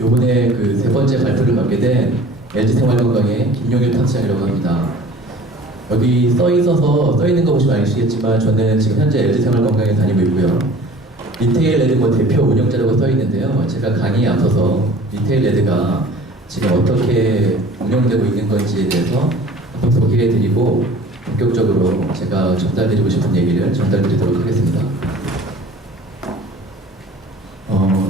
요번에 그 세 번째 발표를 맡게 된 LG생활건강의 김용일 탁상이라고 합니다. 여기 써 있는 거 보시면 아시겠지만 저는 지금 현재 LG생활건강에 다니고 있고요. 리테일 레드 대표 운영자라고 써 있는데요. 제가 간이 아파서 리테일 레드가 지금 어떻게 운영되고 있는 건지에 대해서 한번 소개해드리고 본격적으로 제가 전달드리고 싶은 얘기를 전달드리도록 하겠습니다.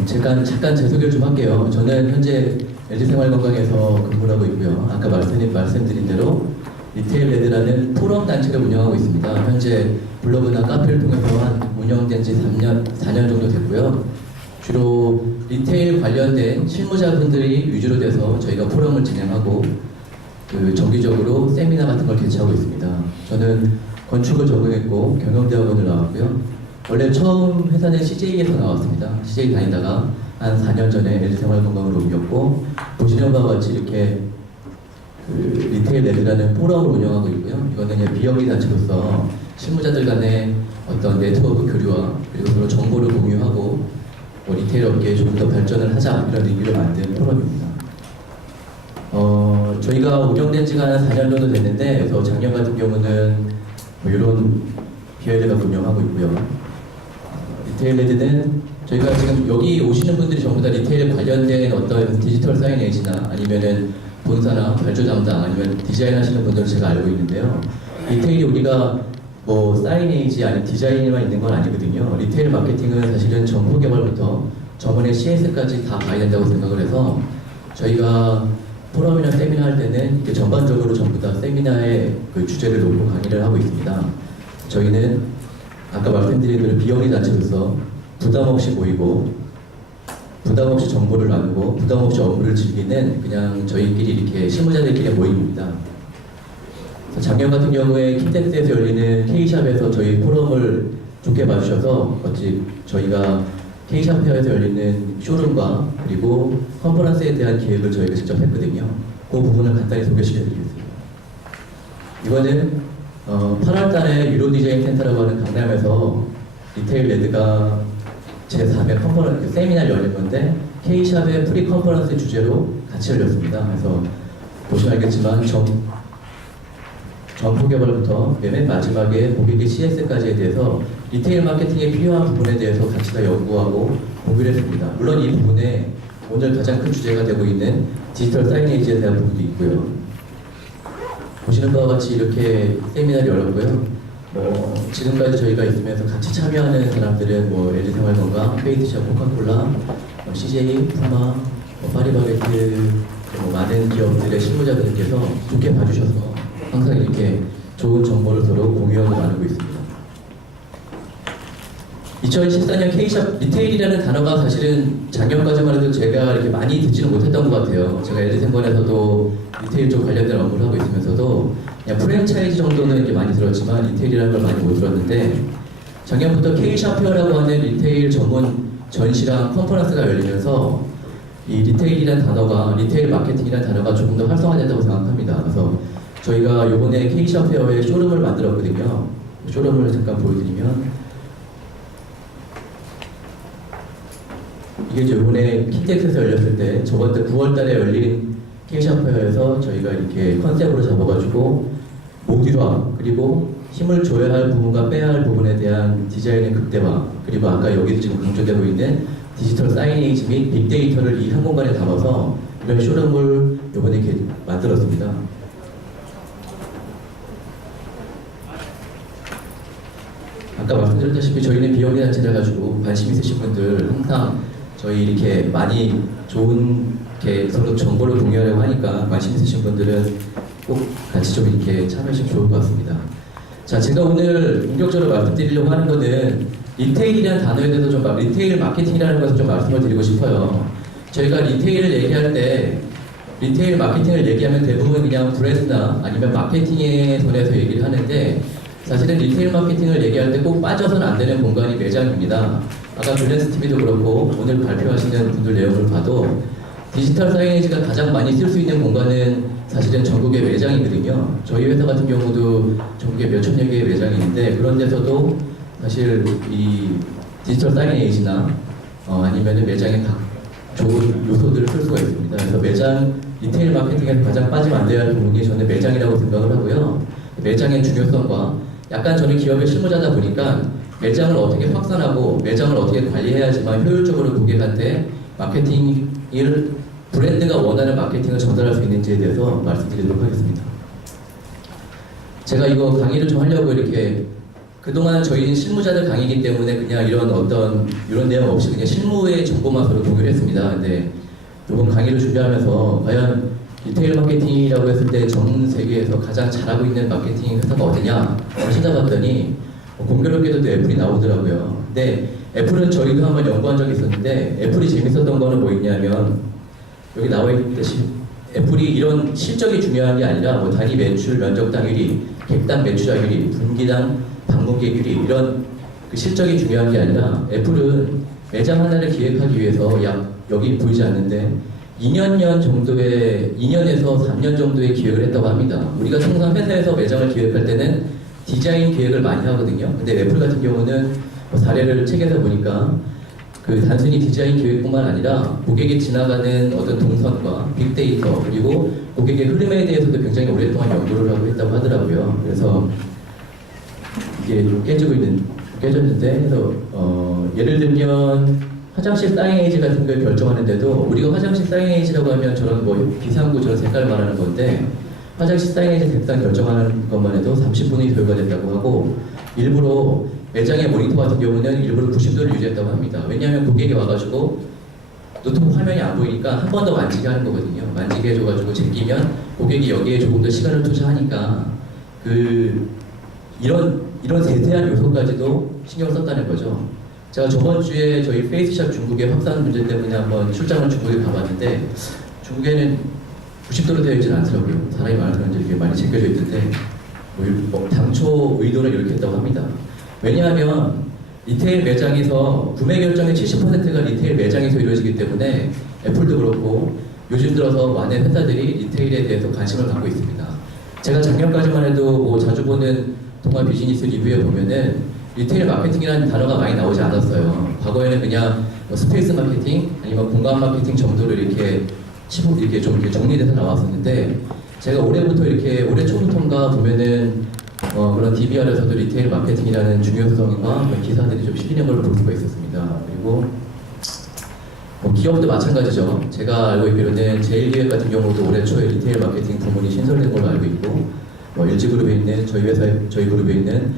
제가 잠깐 제 소개를 좀 할게요. 저는 현재 LG생활건강에서 근무를 하고 있고요. 아까 말씀드린 대로 리테일 레드라는 포럼 단체를 운영하고 있습니다. 현재 블로그나 카페를 통해서 운영된 지 4년 정도 됐고요. 주로 리테일 관련된 실무자분들이 위주로 돼서 저희가 포럼을 진행하고 정기적으로 세미나 같은 걸 개최하고 있습니다. 저는 건축을 전공했고 경영대학원을 나왔고요. 원래 처음 회사는 CJ에서 나왔습니다. CJ 다니다가 한 4년 전에 LG생활건강으로 옮겼고, 보시는 바와 같이 이렇게 리테일 레드라는 포럼을 운영하고 있고요. 이거는 비영리 단체로서 실무자들 간의 어떤 네트워크 교류와 그리고 서로 정보를 공유하고 리테일 업계에 조금 더 발전을 하자 이런 의미로 만든 포럼입니다. 저희가 운영된 지가 한 4년 정도 됐는데, 그래서 작년 같은 경우는 이런 기회를 운영하고 있고요. 리테일 레드는 저희가 지금 여기 오시는 분들이 전부 다 리테일 관련된 어떤 디지털 사이네이지나 아니면은 본사나 발주 담당 아니면 디자인 하시는 분들을 제가 알고 있는데요. 리테일이 우리가 사이네이지 아니면 디자인만 있는 건 아니거든요. 리테일 마케팅은 사실은 정보 개발부터 전문의 CS까지 다 봐야 된다고 생각을 해서 저희가 포럼이나 세미나 할 때는 전반적으로 전부 다 세미나의 주제를 놓고 강의를 하고 있습니다. 저희는 아까 말씀드린 대로 비영리 단체로서 부담 없이 모이고 부담 없이 정보를 나누고 부담 없이 업무를 즐기는 그냥 저희끼리 이렇게 실무자들끼리 모임입니다. 작년 같은 경우에 킨텍스에서 열리는 K샵에서 저희 포럼을 좋게 봐주셔서 어찌 저희가 K샵 페어에서 열리는 쇼룸과 그리고 컨퍼런스에 대한 기획을 저희가 직접 했거든요. 그 부분을 간단히 소개시켜드리겠습니다. 이거는 8월달에 유로 디자인 센터라고 하는 강남에서 리테일 레드가 제4회 컨퍼런스 세미나를 열린 건데 K샵의 프리 컨퍼런스 주제로 같이 열렸습니다. 그래서 보시면 알겠지만 정보 개발부터 맨 마지막에 고객의 CS까지에 대해서 리테일 마케팅에 필요한 부분에 대해서 같이 다 연구하고 공유를 했습니다. 물론 이 부분에 오늘 가장 큰 주제가 되고 있는 디지털 사이네이지에 대한 부분도 있고요. 보시는 바와 같이 이렇게 세미나를 열었고요. 지금까지 저희가 있으면서 같이 참여하는 사람들은 LG생활건강, 페이트샵, 코카콜라, CJ, 푸마, 파리바게트, 많은 기업들의 실무자분들께서 좋게 봐주셔서 항상 이렇게 좋은 정보를 서로 공유하고 나누고 있습니다. 2014년 K샵 리테일이라는 단어가 사실은 작년까지만 해도 제가 이렇게 많이 듣지는 못했던 것 같아요. 제가 LG생활에서도 리테일 쪽 관련된 업무를 하고 있으면서도 그냥 프랜차이즈 정도는 이렇게 많이 들었지만 리테일이라는 걸 많이 못 들었는데, 작년부터 K샵 페어라고 하는 리테일 전문 전시랑 컨퍼런스가 열리면서 이 리테일이라는 단어가, 리테일 마케팅이라는 단어가 조금 더 활성화된다고 생각합니다. 그래서 저희가 이번에 K샵 페어에 쇼룸을 만들었거든요. 쇼룸을 잠깐 보여드리면, 이게 이번에 킨텍스에서 열렸을 때 저번 달 9월달에 열린 K샵 페어에서 저희가 이렇게 컨셉으로 잡아가지고 모듈화 그리고 힘을 줘야 할 부분과 빼야 할 부분에 대한 디자인의 극대화, 그리고 아까 여기서 지금 강조되고 있는 디지털 사이네이지 및 빅데이터를 이 한 공간에 담아서 이런 쇼룸을 이번에 이렇게 만들었습니다. 아까 말씀드렸다시피 저희는 비영리 단체를 가지고 관심 있으신 분들 항상 저희 이렇게 많이 좋은 서로 정보를 공유하려고 하니까 관심 있으신 분들은 꼭 같이 좀 이렇게 참여하시면 좋을 것 같습니다. 자, 제가 오늘 본격적으로 말씀드리려고 하는 것은 리테일이라는 단어에 대해서 좀 리테일 마케팅이라는 것을 좀 말씀을 드리고 싶어요. 저희가 리테일을 얘기할 때 리테일 마케팅을 얘기하면 대부분 그냥 브랜드나 아니면 마케팅의 손에서 얘기를 하는데, 사실은 리테일 마케팅을 얘기할 때 꼭 빠져서는 안 되는 공간이 매장입니다. 아까 밸런스 TV도 그렇고 오늘 발표하시는 분들 내용을 봐도 디지털 사이네이지가 가장 많이 쓸 수 있는 공간은 사실은 전국의 매장이거든요. 저희 회사 같은 경우도 전국에 몇천여 개의 매장이 있는데, 그런 데서도 사실 이 디지털 사이네이지나 아니면 매장의 각 좋은 요소들을 쓸 수가 있습니다. 그래서 매장 리테일 마케팅에서 가장 빠지면 안 돼야 할 부분이 저는 매장이라고 생각을 하고요. 매장의 중요성과 약간 저는 기업의 실무자다 보니까 매장을 어떻게 확산하고 매장을 어떻게 관리해야지만 효율적으로 고객한테 마케팅을 브랜드가 원하는 마케팅을 전달할 수 있는지에 대해서 말씀드리도록 하겠습니다. 제가 이거 강의를 좀 하려고 이렇게 그동안 저희는 실무자들 강의이기 때문에 그냥 이런 내용 없이 그냥 실무의 정보만 서로 공유를 했습니다. 근데 이번 강의를 준비하면서 과연 리테일 마케팅이라고 했을 때 전 세계에서 가장 잘하고 있는 마케팅 회사가 어디냐 찾아봤더니 공교롭게도 애플이 나오더라고요. 근데 애플은 저희도 한번 연구한 적이 있었는데 애플이 재밌었던 거는 뭐 있냐면 여기 나와 있듯이 애플이 이런 실적이 중요한 게 아니라 뭐 단위 매출 면적당 1위, 객당 매출액 1위, 분기당 방문객 1위 이런 그 실적이 중요한 게 아니라 애플은 매장 하나를 기획하기 위해서 여기 보이지 않는데 2년에서 3년 정도의 기획을 했다고 합니다. 우리가 통상 회사에서 매장을 기획할 때는 디자인 기획을 많이 하거든요. 근데 애플 같은 경우는 뭐 사례를 책에서 보니까 그 단순히 디자인 기획뿐만 아니라 고객이 지나가는 어떤 동선과 빅데이터 그리고 고객의 흐름에 대해서도 굉장히 오랫동안 연구를 하고 했다고 하더라고요. 그래서 이게 깨졌는데 그래서 예를 들면 화장실 사이에이지 같은 걸 결정하는데도 우리가 화장실 사이에이지라고 하면 저런 뭐 비상구 저런 색깔 말하는 건데 화장실 사이에이지 색상 결정하는 것만 해도 30분이 소요가 됐다고 하고 일부러 매장의 모니터 같은 경우는 일부러 90도를 유지했다고 합니다. 왜냐하면 고객이 와가지고 노트북 화면이 안 보이니까 한 번 더 만지게 하는 거거든요. 만지게 해줘가지고 제끼면 고객이 여기에 조금 더 시간을 투자하니까 이런 세세한 요소까지도 신경 썼다는 거죠. 제가 저번 주에 저희 페이스샵 중국의 확산 문제 때문에 한번 출장을 중국에 가봤는데 중국에는 90도로 되어 있지는 않더라고요. 사람이 많아서 이렇게 많이 제껴져 있는데 당초 의도는 이렇게 했다고 합니다. 왜냐하면 리테일 매장에서 구매 결정의 70%가 리테일 매장에서 이루어지기 때문에 애플도 그렇고 요즘 들어서 많은 회사들이 리테일에 대해서 관심을 갖고 있습니다. 제가 작년까지만 해도 뭐 자주 보는 동아 비즈니스 리뷰에 보면은 리테일 마케팅이라는 단어가 많이 나오지 않았어요. 과거에는 그냥 뭐 스페이스 마케팅 아니면 공간 마케팅 정도로 이렇게 좀 이렇게 정리돼서 나왔었는데 제가 올해 초부터인가 보면은 그런 DBR에서도 리테일 마케팅이라는 중요성과 기사들이 좀 실리는 걸 볼 수가 있었습니다. 그리고 기업도 마찬가지죠. 제가 알고 있기로는 제일기획 같은 경우도 올해 초에 리테일 마케팅 부문이 신설된 걸로 알고 있고 LG그룹에 있는 저희 그룹에 있는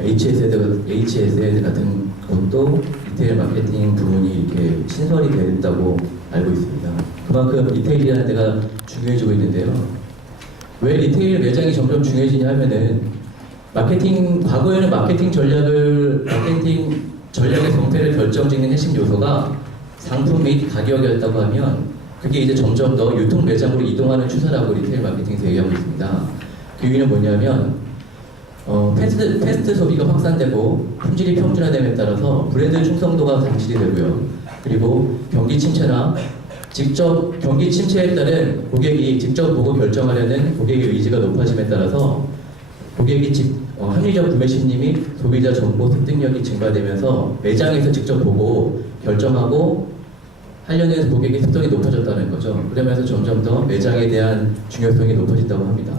HSL 같은 곳도 리테일 마케팅 부문이 이렇게 신설이 됐다고 알고 있습니다. 그만큼 리테일이라는 데가 중요해지고 있는데요. 왜 리테일 매장이 점점 중요해지냐 하면은 과거에는 마케팅 전략의 성패를 결정짓는 핵심 요소가 상품 및 가격이었다고 하면 그게 이제 점점 더 유통 매장으로 이동하는 추세라고 리테일 마케팅에서 얘기하고 있습니다. 그 이유는 뭐냐면 패스트 소비가 확산되고 품질이 평준화됨에 따라서 브랜드 충성도가 상실이 되고요. 그리고 경기 침체에 따른 고객이 직접 보고 결정하려는 고객의 의지가 높아짐에 따라서 고객이 합리적 구매 심리 및 소비자 정보 습득력이 증가되면서 매장에서 직접 보고 결정하고 하려는 고객의 습성이 높아졌다는 거죠. 그러면서 점점 더 매장에 대한 중요성이 높아진다고 합니다.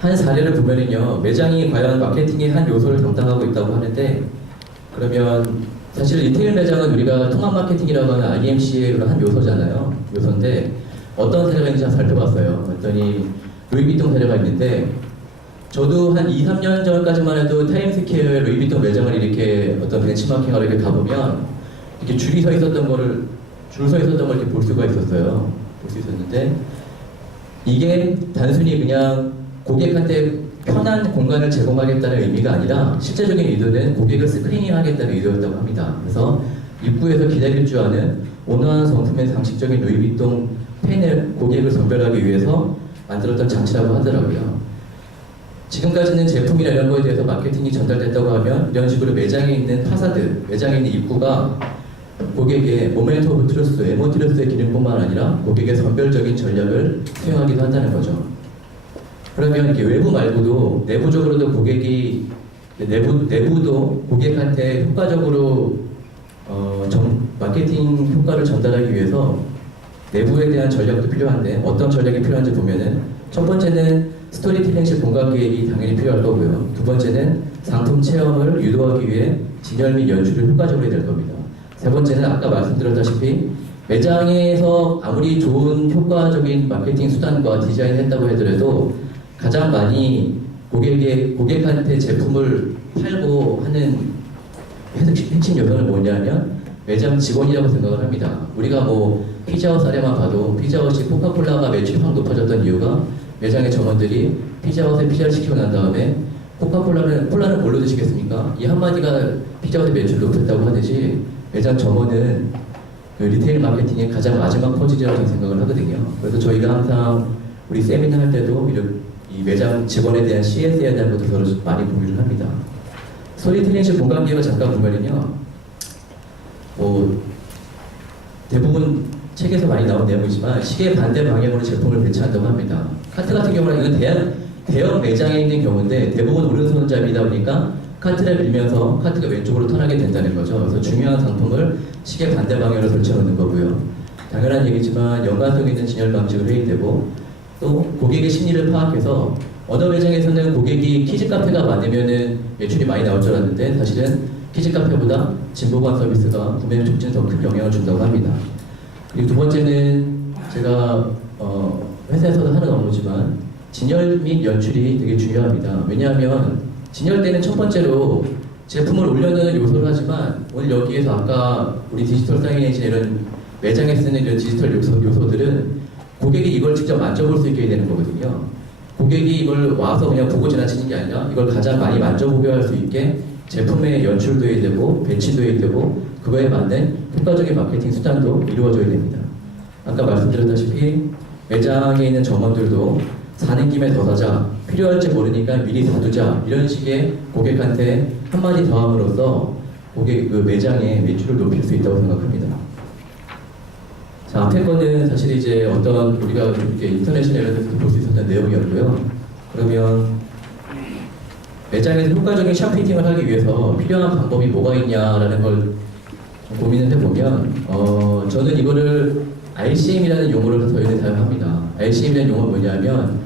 한 사례를 보면은요, 매장이 과연 마케팅의 한 요소를 담당하고 있다고 하는데, 그러면 사실 리테일 매장은 우리가 통합 마케팅이라고 하는 IMC의 그런 한 요소인데, 어떤 사례가 있는지 살펴봤어요. 그랬더니 루이비통 사례가 있는데, 저도 한 2, 3년 전까지만 해도 타임스퀘어에 루이비통 매장을 이렇게 어떤 벤치마킹하러 이렇게 가보면, 이렇게 줄 서 있었던 걸 이렇게 볼 수가 있었어요. 볼 수 있었는데, 이게 단순히 그냥 고객한테 편한 공간을 제공하겠다는 의미가 아니라 실제적인 의도는 고객을 스크리닝하겠다는 의도였다고 합니다. 그래서 입구에서 기다릴 줄 아는 온화한 성품의 상식적인 루이비통 펜을 고객을 선별하기 위해서 만들었던 장치라고 하더라고요. 지금까지는 제품이나 이런 거에 대해서 마케팅이 전달됐다고 하면 이런 식으로 매장에 있는 파사드, 매장에 있는 입구가 고객의 모멘트 오브 트러스트, 에모티러스의 기능뿐만 아니라 고객의 선별적인 전략을 수행하기도 한다는 거죠. 그러면 이렇게 외부 말고도 내부적으로도 내부도 고객한테 효과적으로 마케팅 효과를 전달하기 위해서 내부에 대한 전략도 필요한데 어떤 전략이 필요한지 보면은 첫 번째는 스토리텔링식 공간 계획이 당연히 필요할 거고요. 두 번째는 상품 체험을 유도하기 위해 진열 및 연출을 효과적으로 해야 될 겁니다. 세 번째는 아까 말씀드렸다시피 매장에서 아무리 좋은 효과적인 마케팅 수단과 디자인을 했다고 하더라도 가장 많이 고객한테 제품을 팔고 하는 핵심 요소는 뭐냐면 매장 직원이라고 생각을 합니다. 우리가 뭐 피자헛 사례만 봐도 피자헛이 코카콜라가 매출이 확 높아졌던 이유가 매장의 점원들이 피자헛에 피자를 시키고 난 다음에 콜라는 뭘로 드시겠습니까? 이 한마디가 피자헛의 매출을 높였다고 하듯이 매장 점원은 그 리테일 마케팅의 가장 마지막 퍼즐이라고 저는 생각을 하거든요. 그래서 저희가 항상 우리 세미나 할 때도 이 매장 직원에 대한 CS에 대한 것도 서로 많이 공유를 합니다. 스토리텔링식 공간 계획을 잠깐 보면은요, 대부분 책에서 많이 나온 내용이지만 시계 반대 방향으로 제품을 배치한다고 합니다. 카트 같은 경우는 이건 대형 매장에 있는 경우인데 대부분 오른손잡이다 보니까 카트를 밀면서 카트가 왼쪽으로 턴하게 된다는 거죠. 그래서 중요한 상품을 시계 반대 방향으로 설치해 놓는 거고요. 당연한 얘기지만 연관성 있는 진열 방식으로 회의되고 또 고객의 심리를 파악해서 어느 매장에서는 고객이 키즈 카페가 많으면은 매출이 많이 나올 줄 알았는데 사실은 키즈 카페보다 진보관 서비스가 구매 촉진에 더 큰 영향을 준다고 합니다. 그리고 두 번째는 제가 회사에서도 하는 업무지만 진열 및 연출이 되게 중요합니다. 왜냐하면 진열 때는 첫 번째로 제품을 올려놓는 요소를 하지만 오늘 여기에서 아까 우리 디지털 사이네이지 이런 매장에 쓰는 이런 디지털 요소들은 고객이 이걸 직접 만져볼 수 있게 해야 되는 거거든요. 고객이 이걸 와서 그냥 보고 지나치는 게 아니라 이걸 가장 많이 만져보게 할 수 있게 제품의 연출도 해야 되고 배치도 해야 되고 그거에 맞는 효과적인 마케팅 수단도 이루어져야 됩니다. 아까 말씀드렸다시피 매장에 있는 점원들도 사는 김에 더 사자, 필요할지 모르니까 미리 사두자 이런 식의 고객한테 한마디 더 함으로써 고객 그 매장의 매출을 높일 수 있다고 생각합니다. 자, 앞에 거는 사실 이제 어떤 우리가 이렇게 인터넷이나 이런 데서 볼 수 있었던 내용이었고요. 그러면 매장에서 효과적인 샵피팅을 하기 위해서 필요한 방법이 뭐가 있냐라는 걸 고민을 해보면 저는 이거를 RCM이라는 용어를 저희는 사용합니다. RCM이라는 용어는 뭐냐면